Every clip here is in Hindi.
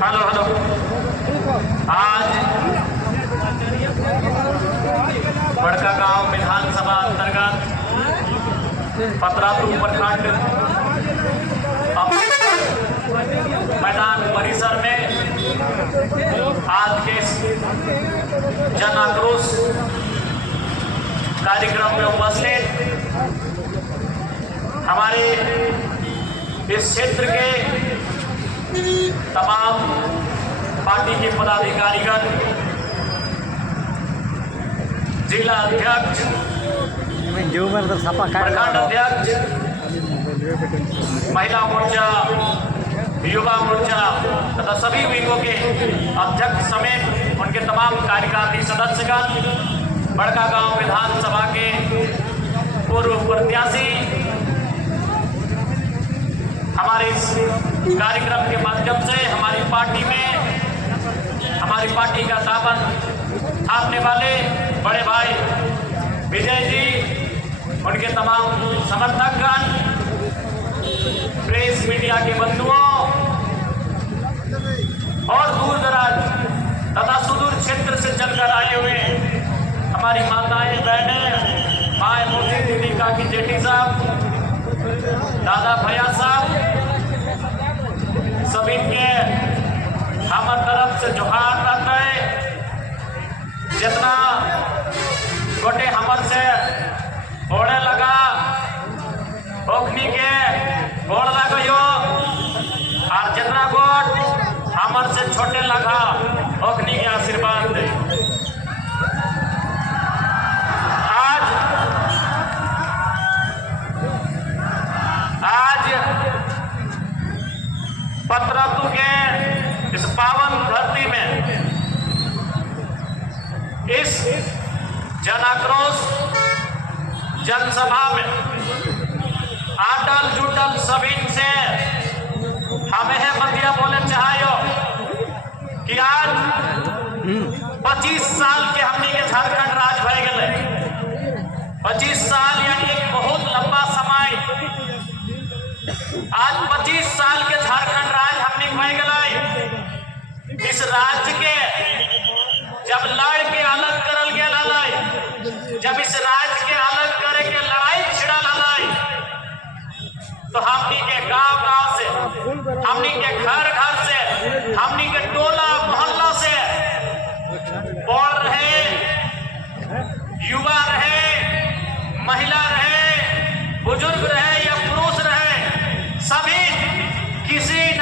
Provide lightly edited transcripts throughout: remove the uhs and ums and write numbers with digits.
Hello hello. आज बड़कागांव विधानसभा अंतर्गत पतरातू प्रखंड मैदान परिसर में आज के जन आक्रोश कार्यक्रम में उपस्थित हमारे इस क्षेत्र के तमाम पार्टी के पदाधिकारीगण, जिला अध्यक्ष, प्रखंड अध्यक्ष, महिला मोर्चा, युवा मोर्चा तथा सभी विंगों के अध्यक्ष समेत उनके तमाम कार्यकारी सदस्यगण, बड़कागांव विधानसभा के पूर्व प्रत्याशी हमारे इस कार्यक्रम के माध्यम से हमारी पार्टी का दामन थामने वाले बड़े भाई विजय जी, उनके तमाम समर्थकगण, प्रेस मीडिया के बंधुओं और दूर दराज तथा सुदूर क्षेत्र से चलकर आए हुए हमारी माताएं, बहनें, माए मोदी दीदी, काकी, जेठी साहब, दादा भैया साहब, सभी के हमारी तरफ से जोहार रहता है। जितना गोटे हमर से ओढ़े लगा ओखनी के गोड़ लगो और जितना गोट हमर से छोटे लगा ओखनी के आशीर्वाद दे। आज पतरातू के इस पावन धरती में इस जन आक्रोश जनसभा में आटल जुटल सभी से हमें बतिया बोले चाहो कि आज 25 साल के हमने के झारखंड राज भय गए। 25 साल यानी एक बहुत लंबा समय। आज 25 साल के झारखंड राज हमने भय गए। इस राज्य के जब लड़ के अलग करल गया, जब इस राज्य के अलग करे के लड़ाई छिड़ा लड़ाई, तो हमनी के गांव से, हमनी के घर से, हमनी के टोला मोहल्ला से बड़ रहे, युवा रहे, महिला रहे, बुजुर्ग रहे या पुरुष रहे, सभी किसी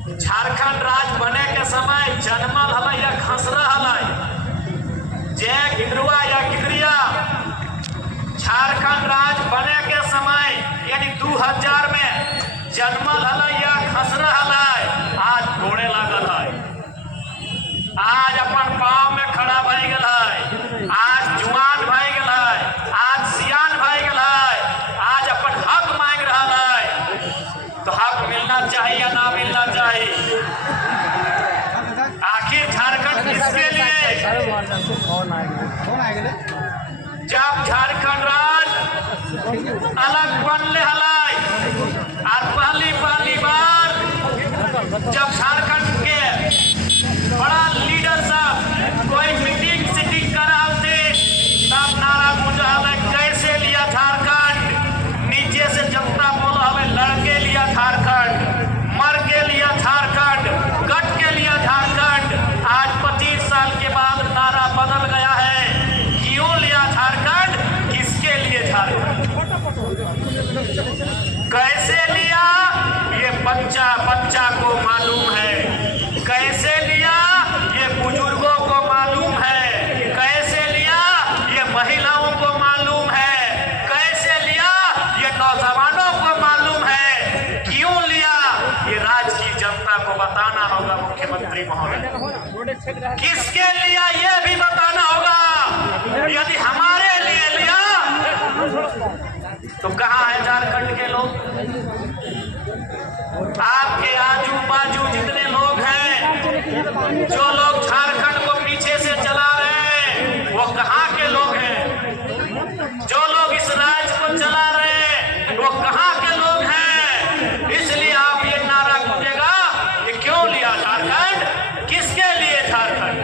झारखंड राज्य बने के समय जन्मल हल या खसरा हल जे गिदरुआ या गिदरिया झारखंड राज्य बने के समय यानी 2000 में जन्मल हल या खसरा हल आज घोड़े लागल है, आज अपन पाँव में खड़ा भई गल है, आज जुआन भई गल है, आज सियान भई गल है, आज अपन हक मांग रहा है। तो हक मिलना चाहिए या ना मिलना चाहिए? आखिर झारखंड किसके लिए? जब झारखंड राज्य अलग बनले हलाई और पहली बार जब झारखंड के बड़ा लीडर साहब कोई मीटिंग सीटिंग करा थे तब नारा गूंजा हमें कैसे लिया झारखंड, नीचे से जनता बोला हमें लड़के लिया झारखंड, मर के लिया झारखंड, गट के लिया झारखंड। आज 25 साल के बाद नारा बदल गया है, क्यों लिया झारखंड, किसके लिए झारखंड, कैसे लिया ये बच्चा को मालूम है, कैसे लिया ये बुजुर्गों को मालूम है, कैसे लिया ये महिलाओं को मालूम है, कैसे लिया ये नौजवानों को मालूम है, क्यों लिया ये राज्य की जनता को बताना होगा। मुख्यमंत्री महोदय किसके लिया ये भी बताना होगा। यदि हमारे लिए लिया तो कहाँ है झारखंड के लोग? आपके आजू बाजू जितने लोग हैं, जो लोग झारखंड को पीछे से चला रहे हैं, वो कहाँ के लोग हैं? जो लोग इस राज्य को चला रहे हैं, वो कहाँ के लोग हैं? इसलिए आप ये नारा गूंजेगा कि क्यों लिया झारखंड, किसके लिए झारखंड।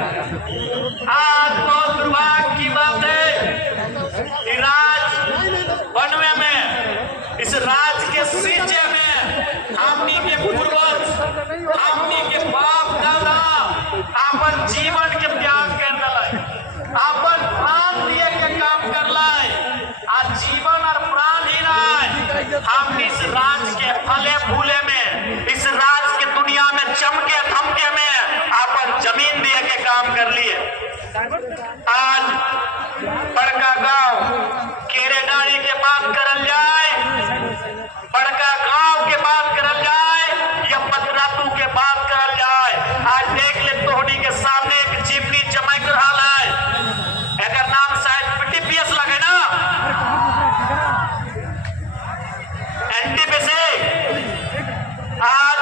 आज बहुत दुर्भाग्य की बात है कि राज्य बनवे में, इस राज्य के सींचे में हमनी के पूर्वज, हमनी के बाप दादा अपन जीवन के त्याग कर दिलाई, अपन प्राण दिए के काम कर लाई। आज जीवन और प्राण ही रहा, हम इस राज्य के फले फूले में, इस राज्य के दुनिया में चमके धमके में अपन जमीन दिए के काम कर लिए। आज बड़का गांव केरेडारी के बात करल जाए, बड़का गांव के बात करल जाए या पतरातू के बात करल जाए, आज देख ले तोहनी के सामने एक चिमनी चमक रहा है, एकर नाम शायद पीटीपीएस लगे ना, एनटीपीसी। आज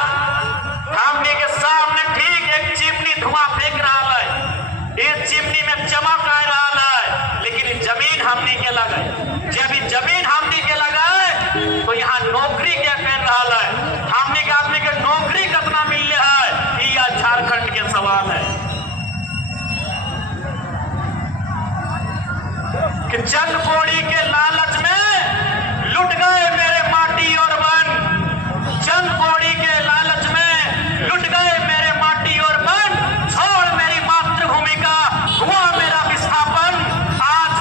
हमने के सामने ठीक एक चिमनी धुआं फेंक रहा है, इस चिमनी में चमक आ रहा है, लेकिन जमीन हमनी के लगे। जब जमीन हमनी के लगे तो यहाँ नौकरी क्या कर रहा है, हमनी के आदमी के नौकरी कितना मिल रहा है, ये झारखंड के सवाल है। कि चंद कोड़ी के लालच में लुट गए मेरे माटी और वन, चंद कोड़ी के लालच में लुट गए मेरे माटी और वन, छोड़ मेरी मातृभूमि का हुआ मेरा विस्थापन। आज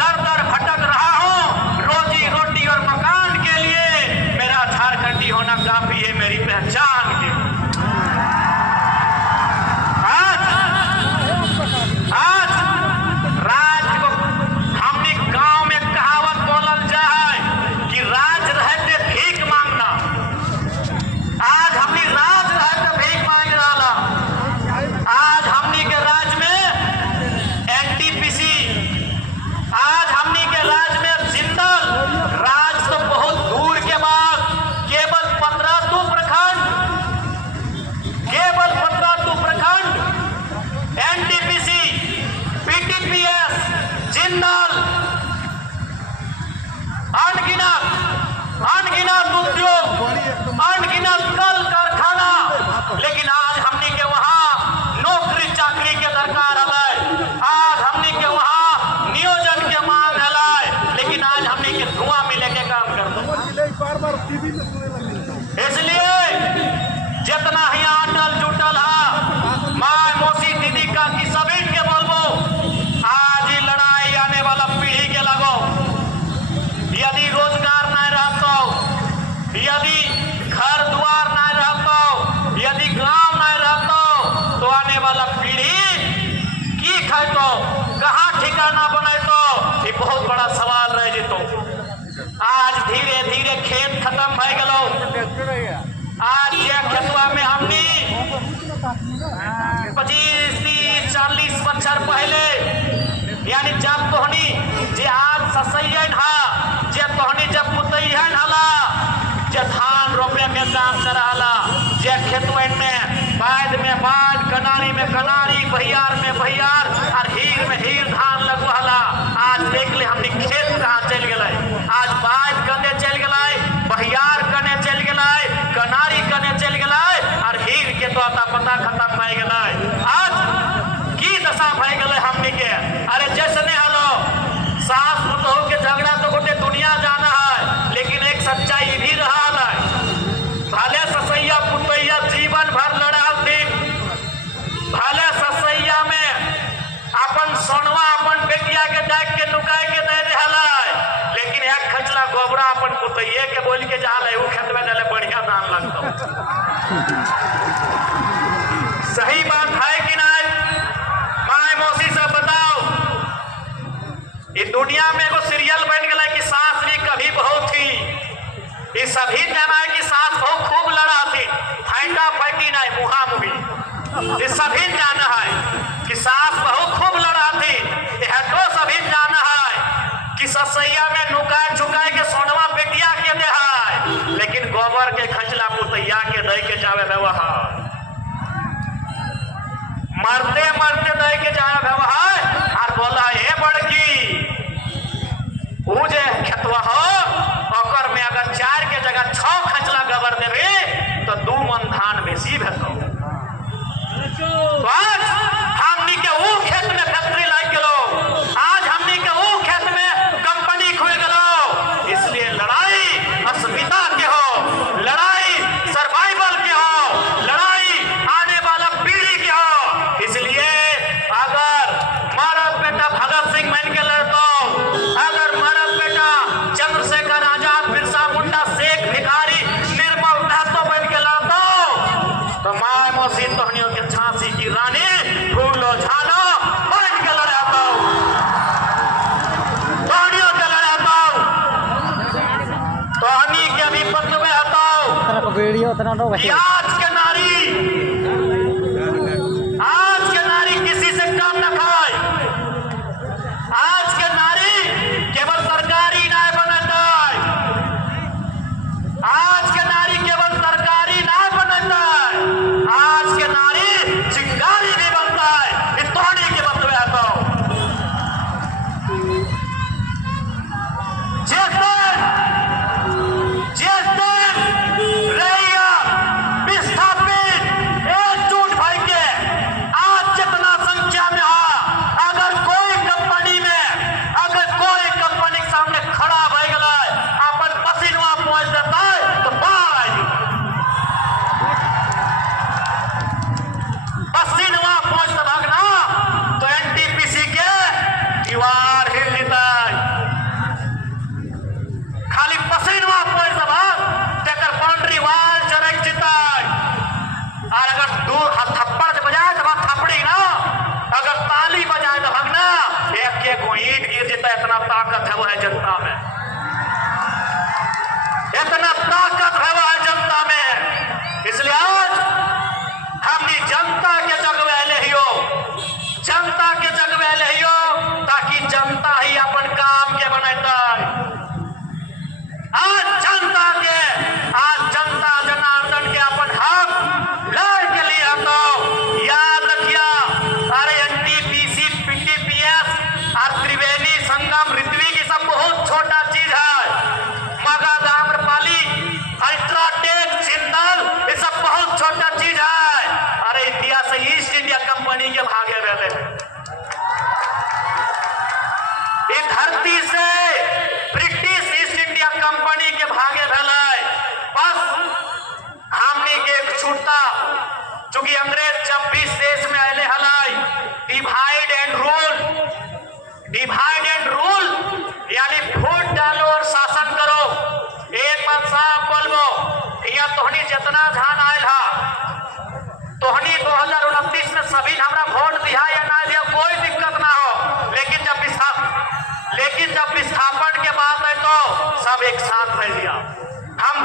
दर दर भटक रहा हूं रोजी रोटी और मकान के लिए, मेरा झारखंडी होना काफी है मेरी पहचान के। आज राज्य को हमने गांव में कहावत बोलल जाए कि राज रहते भीख मांगना, आज हमने राज रहते भीख मांग रहा। आज हमने के राज्य में एनटीपीसी, आज हमने के राज्य में जिंदल, राज तो बहुत दूर के बाद केवल 15 प्रखंड, केवल 15 प्रखंड, एनटीपीसी, पीटीपीएस, जिंदल, अनगिनत उद्योग, अनगिनत कल कारखाना, लेकिन आज हमनी के वहाँ नौकरी चाकरी के दरकार है, आज हमनी के वहाँ नियोजन के मांग है, लेकिन आज हमनी के धुआं मिले के काम करते। इसलिए जितना ही अटल जुटल है, माँ मौसी दीदी का की सभी के बोलबो, आज ही लड़ाई आने वाला पीढ़ी के लगो। यदि रोजगार नहीं रहता, यदि घर द्वार नहीं रहता, यदि खेत खत्म भय गलो। आज ये खेतवा में हमनी 25-30-40 पहले यानी जब तोहनी जे आज ससैयन हा जे तोहनी जब पुतैहन हला जे धान रोपे में काम कराला जे खेतवन में बाद में बाद कनारी में कनारी बहियार में बहियार और हीर में हीर धान लगवाला। आज देख ले हमने खेत कहाँ चल गए। आज बाद करने चल गए, बहियार करने चल गए, कनारी करने चल गए और हीर के तो आता पता खत्म भय गए। आज की दशा भय गए हमने के। अरे जैसने हलो सास पुतोह के झगड़ा तो गोटे दुनिया जाना है, लेकिन एक सच्चाई भी रहा है। भले ससैया पुतैया जीवन भर लड़ा दिन, भले ससैया में अपन सोनवा अपन बेटिया के डाक के नुकाय के दे दिला, लेकिन एक खचला गोबरा अपन पुतैये के बोल के जहाँ वो खेत में डाले बढ़िया दाम लगता। सही बात है कि नहीं? माय मौसी से बताओ, इस दुनिया में एगो सीरियल बन गया कि सास भी कभी बहू थी। ये सभी जाना है कि सास बहू खूब लड़ा थी, फाइटा फाइटी नहीं मुहा मुही। ये सभी जाना है कि सास बहू खूब लड़ा थी। यह तो सभी जाना है कि ससैया में नुकाय चुकाय के सोनवा बेटिया के दे है, लेकिन गोबर के खचला पुतैया के दे के जावे व्यवहार, मरते मरते दे के जावे व्यवहार। और बोला हे बड़की वो जे खेतवा हो ओकर में अगर 4 के जगह 6 खचला गोबर देवे तो 2 मन धान बेसी भेटो। तो आज हमनी के वो खेत में फैक्ट्री लग गलो, आज हमनी के वो खेत में कंपनी खुल गलो। इसलिए लड़ाई अस्मिता के हो, लड़ाई सर्वाइवल के हो, लड़ाई आने वाला पीढ़ी के हो। इसलिए अगर मारा बेटा भगत सिंह बन के लड़तो, अगर मारा बेटा चंद्रशेखर आजाद, बिरसा मुंडा, शेख भिखारी, निर्मल महतो बन के लड़तो, तो माय मौसी तोहनियों के झांसी की रानी फूलो झालो बन के लड़ाता, तोहनियों के लड़ाता, तोहनी के भी पत्र में हटाओ। आज के नारी किसी से कम न खाए। आज के नारी केवल सरकारी नहीं बनता है, आज के नारी केवल सरकारी नहीं बनता है, आज के नारी चिंगारी भी बनता है। इस तोहनी के बतवे आता हूं जिस दिन रैया 20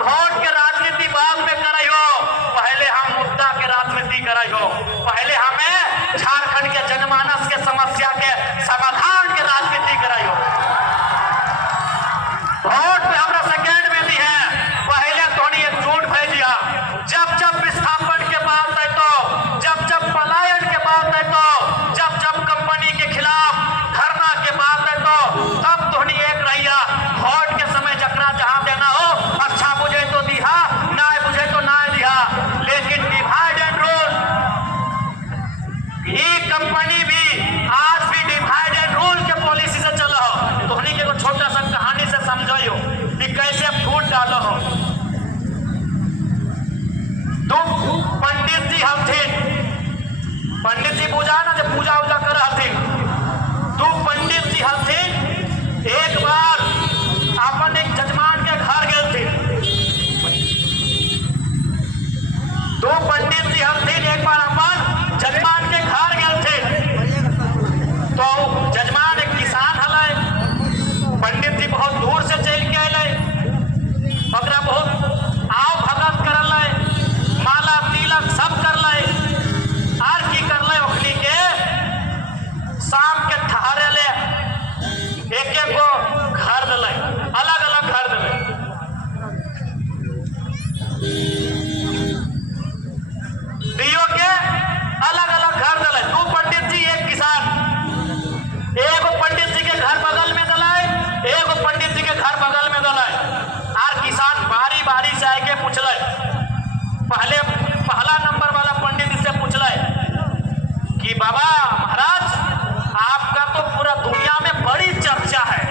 वोट के राजनीति बाद में करे हो, पहले हम मुद्दा के राजनीति करे हो, पहले हमें झारखंड के जनमानस के समस्या के समाधान के राजनीति करे हो। वोट पे हमरा सेकेंड में दी है, पहले धोनी एक झूठ भेजिया, जब जब विस्थापन के बात है तो, जब जब पलायन के बात है तो, जब जब कंपनी के खिलाफ धरना के बात है तो, तब धोनी एक रहिया। वोट के समय जकरा जहां देना हो, अच्छा बुझे तो दिहा, ना बुझे तो ना दिहा, लेकिन डिवाइड एंड रूल, ये कंपनी भी आज भी डिवाइड एंड रूल के पॉलिसी से चल हो। धोनी के छोटा सा कहानी से समझो कि कैसे फूट डालो हो। तुम पंडित जी हथिन, पंडित जी पूजा ना जब पूजा उजा कर हथिन, तू पंडित जी हथिन, एक बार अपन एक जजमान के घर गए थे, दो पंडित जी हथिन, एक बार अपन जजमान के घर गए थे, तो जजमान एक किसान हल, पंडित जी बहुत दूर से चल के अल, बहुत आओ भगत कर माला तिलक सब कर आर की कर ओखनी के शाम के ठहरे ले एक एक गो घर दिल, अलग अलग घर दिल, दियो के अलग अलग घर दिल। दो पंडित जी एक किसान, एगो पंडित जी के घर बगल में दिलाए, एगो पंडित जी के घर बगल में दिलाए। आर किसान बारी बारी से आके पूछले, पहला नंबर वाला पंडित जी से पूछले कि बाबा महाराज, आपका तो पूरा दुनिया में बड़ी चर्चा है,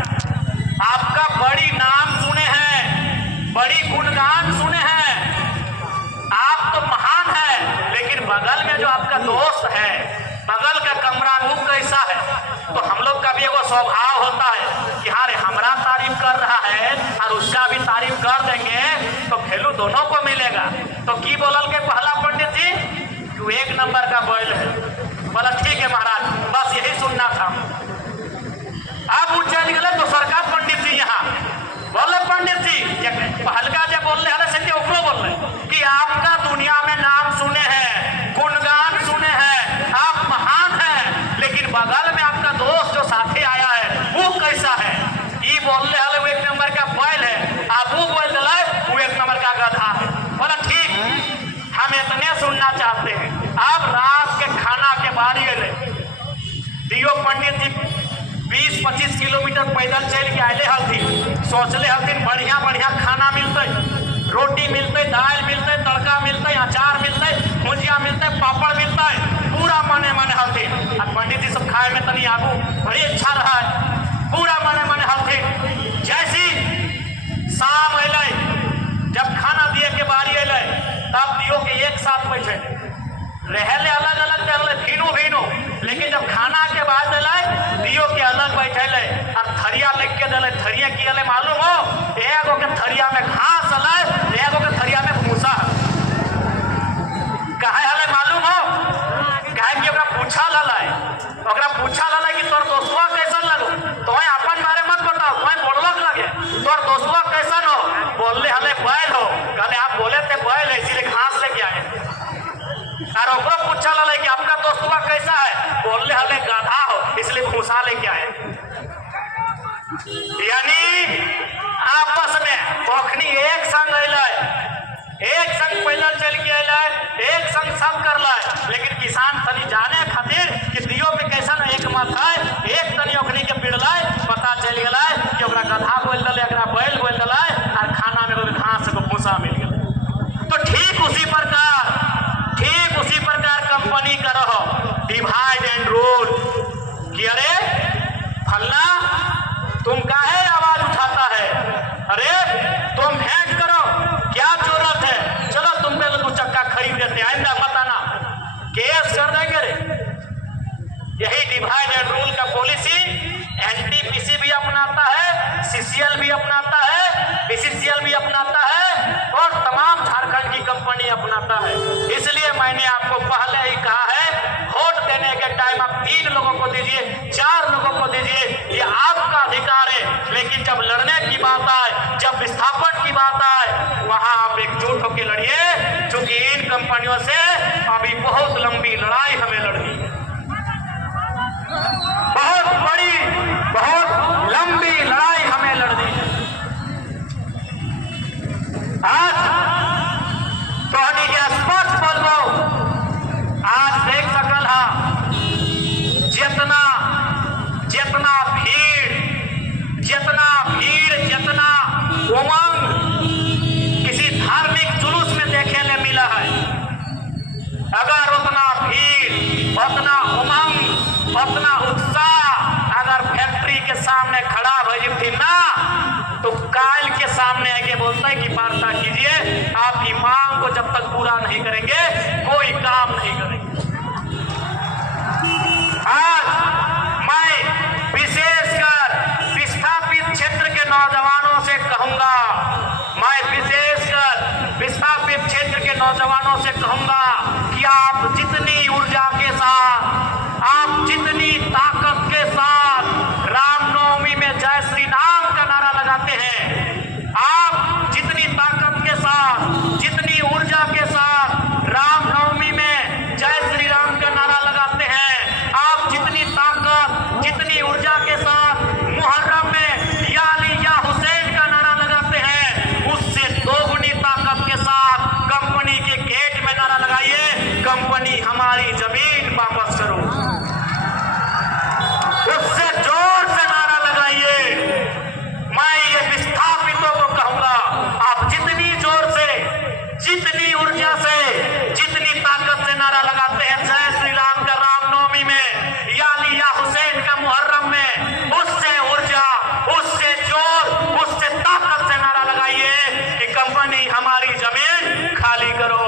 आपका बड़ी नाम सुने हैं, बड़ी गुणगान सुने हैं, आप तो महान है, लेकिन बगल में जो आपका दोस्त है, बगल का कमरा वो कैसा है? तो हम लोग का भी एगो स्वभाव होता है कि हाँ रे हमारा तारीफ कर रहा है और उसका भी तारीफ कर देंगे तो वैल्यू दोनों को मिलेगा। तो की बोलल के पहला पंडित जी, तू एक नंबर का बैल है। बोला ठीक है महाराज, बस यही सुनना था। अब वो चल गए तो सरकार पंडित जी यहाँ बोले, पंडित जी पहलका जब बोल रहे हले से ओकरो बोल रहे कि आपका दुनिया में नाम सुने हैं, गुणगान सुने हैं, आप महान हैं, लेकिन बगल में आपका दोस्त जो साथी आया है वो कैसा है? ये बोल रहे हले वो एक नंबर का बैल है, आप वो बोल दिलाए वो एक नंबर का गधा है। बोला ठीक, हम इतने सुनना चाहते हैं। अब रात के खाना के बारी अले, दियो पंडित जी 20-25 किलोमीटर पैदल चल के आए हथिन, सोचले हथिन बढ़िया बढ़िया खाना मिलते, रोटी मिलते, दाल मिलते, तड़का मिलते, अचार मिलते, भुजिया मिलते, पापड़ मिलते, पूरा मने मने हथिन। और पंडित जी सब खाए में तनी आगू बड़ी अच्छा रहा है, पूरा मने मने हथिन। जैसी शाम अल, जब खाना दिए के बारी अल, तब दियो के एक साथ बैठे रहले, अलग अलग कर भीनू भीनू, लेकिन जब खाना के बाद दिलाए दियो के अलग बैठे और थरिया लेके के दिले। थरिया की अले मालूम हो? एगो के थरिया में घास अलाय, एगो के थरिया में भूसा। कहे हले मालूम हो? कहे कि ओकरा पूछा ललाय, ओकरा पूछा ललाय कि तोर दोस्तवा कैसन लगो? तोय अपन बारे मत बताओ, तोय बोललक लगे तोर दोस्तवा कैसन हो? बोलले हले बैल हो। कहले आप बोले थे बैल है इसीलिए घास लेके आए। और ओकरो पूछा ललाय कि आपका दोस्तवा कैसा है? बोलले हले गधा हो इसलिए भूसा लेके आए। यानी आपस में पोखनी एक संग अलै, एक संग पैदल चल के अलै, एक संग सब कर लै, लेकिन किसान तनी जाने खातिर कि दियो पे कैसा न एक मत है, एक तनी ओखनी के पिड़लै, पता चल गलै कि ओकरा गधा बोल दले, एकरा बैल बोल दले, और खाना में घास को भूसा मिल गया। तो ठीक उसी प्रकार कंपनी का रहो डिवाइड एंड रूल कि अरे फलना तुम काहे आवाज उठाता है? अरे तुम भेंट करो, क्या जरूरत है? चलो तुम पे दो चक्का खरीद देते, आइंदा मत आना, केस कर देंगे रे। यही डिवाइड एंड रूल का पॉलिसी एनटीपीसी भी अपनाता है, सीसीएल भी अपनाता है, बीसीसीएल भी अपनाता है, और तमाम झारखंड की कंपनी अपनाता है। इसलिए मैंने आपको पहले ही कहा है, वोट देने के टाइम आप 3 लोगों को दीजिए, 4 लोगों को दीजिए, ये आपका अधिकार है। लेकिन जब लड़ने की बात आए, जब विस्थापन की बात आए, वहां वार्ता कीजिए, आपकी मांग को जब तक पूरा नहीं करेंगे कोई काम नहीं करेंगे। आज मैं विशेषकर विस्थापित क्षेत्र के नौजवानों से कहूंगा, कि आप जितनी ऊर्जा के साथ, आप जितनी ताकत के साथ रामनवमी में जय श्री राम का नारा लगाते हैं, आप जितनी ताकत के साथ, जितनी ऊर्जा के साथ रामनवमी में जय श्री राम का नारा लगाते हैं, आप जितनी ताकत, जितनी ऊर्जा के साथ मुहर्रम में या अली या हुसैन का नारा लगाते हैं, उससे दोगुनी ताकत के साथ कंपनी के गेट में नारा लगाइए, कंपनी हमारी जमीन वापस करो। उससे जोर से नारा लगाइए। मैं ये विस्थापितों को कहूंगा, आप जितनी जोर से, जितनी ऊर्जा से, जितनी ताकत से नारा लगाते हैं जय श्री राम का रामनवमी में या अली या हुसैन का मुहर्रम में, उससे ऊर्जा, उससे जोर, उससे ताकत से नारा लगाइए कि कंपनी हमारी जमीन खाली करो,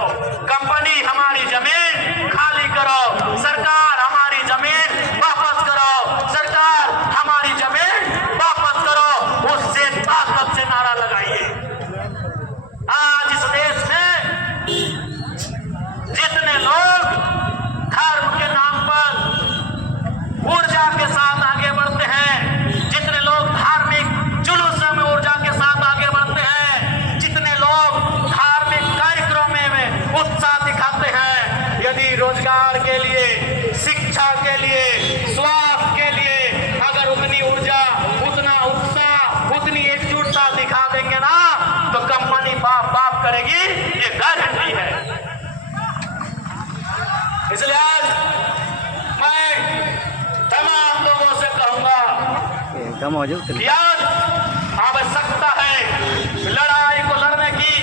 कंपनी हमारी जमीन खाली करो, सरकार हमारी जमीन वापस करो, सरकार हमारी जमीन वापस करो, उससे ताकत से नारा लगाइए। आज इस देश में जितने लोग धर्म के नाम पर ऊर्जा के साथ आगे बढ़ते हैं, जितने लोग धार्मिक जुलूस में ऊर्जा के साथ आगे बढ़ते हैं, जितने लोग धार्मिक कार्यक्रमों में उत्साह दिखाते हैं, यदि रोजगार के लिए, शिक्षा के लिए, स्वास्थ्य के लिए अगर उतनी ऊर्जा, उतना उत्साह, उतनी एकजुटता दिखा देंगे ना, तो कंपनी बाप बाप करेगी, ये गारंटी है। इसलिए आज मैं तमाम लोगों से कहूंगा, आज आवश्यकता है लड़ाई को लड़ने की,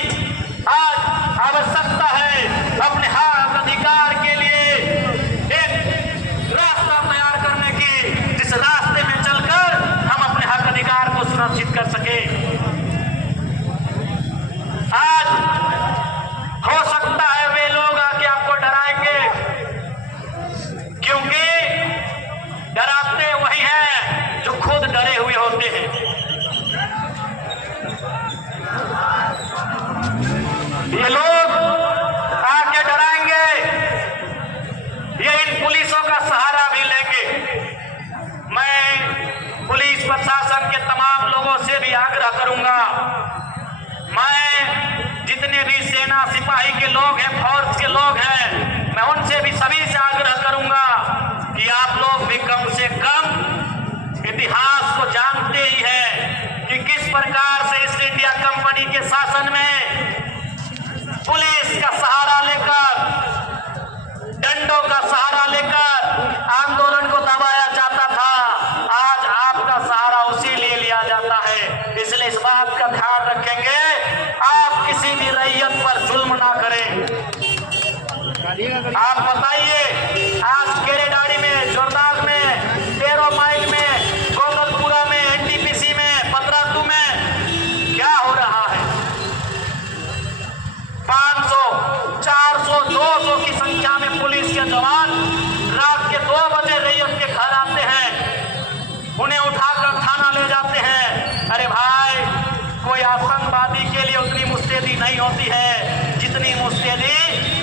आज आवश्यकता है अपने हक अधिकार के लिए एक रास्ता तैयार करने की, जिस रास्ते में चलकर हम अपने हक अधिकार को सुरक्षित कर सके। आज हो सकता है वे लोग आके आपको डराएंगे, क्योंकि डराते वही हैं जो खुद डरे हुए होते हैं। ये लोग आके डराएंगे, ये इन पुलिसों का सहारा भी लेंगे। मैं पुलिस प्रशासन के तमाम लोगों से भी आग्रह करूंगा, मैं जितने भी सेना सिपाही के लोग हैं, फौज के लोग हैं, मैं उनसे भी सभी से आग्रह करूंगा कि आप लोग भी कम से कम इतिहास को जानते ही हैं कि किस प्रकार से ईस्ट इंडिया कंपनी के शासन में पुलिस का सहारा लेकर, डंडों का सहारा लेकर आंदोलन को दबाया जाता था। आज आपका सहारा उसी लिए लिया जाता है। इसलिए इस बात का ध्यान रखेंगे, आप किसी भी रैयत पर जुल्म ना करें। आप बताइए, आज केरेडाड़ी में, जोरदाग में, 13 माइल में, गोगलपुरा में, एनटीपीसी में, पतरातू में क्या हो रहा है? 500, 400, 200 की संख्या में पुलिस के जवान रात के 2 बजे रैयत के घर आते हैं, उन्हें उठाकर थाना ले जाते हैं। अरे भाई, कोई आतंकवादी के लिए उतनी मुस्तैदी नहीं होती है जितनी मुस्तैदी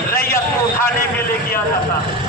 रैयत को उठाने के लिए किया जाता है।